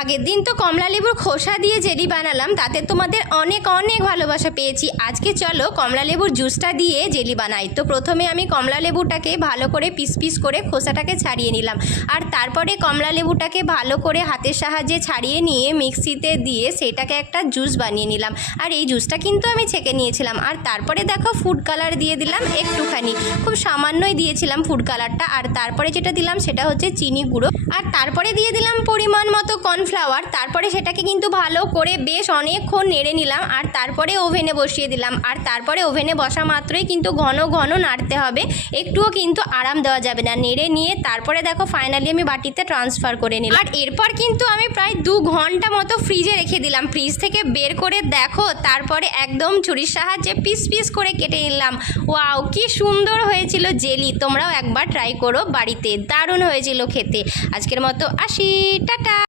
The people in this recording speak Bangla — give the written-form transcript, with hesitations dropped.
আগের দিন তো কমলা লেবুর খোসা দিয়ে জেলি বানালাম, তাতে তোমাদের অনেক অনেক ভালোবাসা পেয়েছি। আজকে চলো কমলা লেবুর জুসটা দিয়ে জেলি বানাই। তো প্রথমে আমি কমলা লেবুটাকে ভালো করে পিস পিস করে খোসাটাকে ছাড়িয়ে নিলাম, আর তারপরে কমলা লেবুটাকে ভালো করে হাতের সাহায্যে ছাড়িয়ে নিয়ে মিক্সিতে দিয়ে সেটাকে একটা জুস বানিয়ে নিলাম। আর এই জুসটা কিন্তু আমি ছেঁকে নিয়েছিলাম। আর তারপরে দেখো ফুড কালার দিয়ে দিলাম একটুখানি, খুব সামান্যই দিয়েছিলাম ফুড কালারটা। আর তারপরে যেটা দিলাম সেটা হচ্ছে চিনি গুঁড়ো, আর তারপরে দিয়ে দিলাম পরিমাণ মতো কর্নফ্লাওয়ার। তারপরে সেটাকে কিন্তু ভালো করে বেশ অনেকক্ষণ নেড়ে নিলাম, আর তারপরে ওভেনে বসিয়ে দিলাম। আর তারপরে ওভেনে বসা মাত্রই কিন্তু ঘন ঘন নাড়তে হবে, একটুও কিন্তু আরাম দেওয়া যাবে না। নেড়ে নিয়ে তারপরে দেখো ফাইনালি আমি বাটিতে ট্রান্সফার করে নিলাম। আর এরপর কিন্তু আমি প্রায় 2 ঘন্টা মতো ফ্রিজে রেখে দিলাম। ফ্রিজ থেকে বের করে দেখো তারপরে একদম ছুরির সাহায্যে পিস পিস করে কেটে নিলাম। ওয়াও, কি সুন্দর হয়েছিল জেলি! তোমরাও একবার ট্রাই করো বাড়িতে, দারুণ হয়েছিল খেতে। আজকের মতো আসি, টাটা।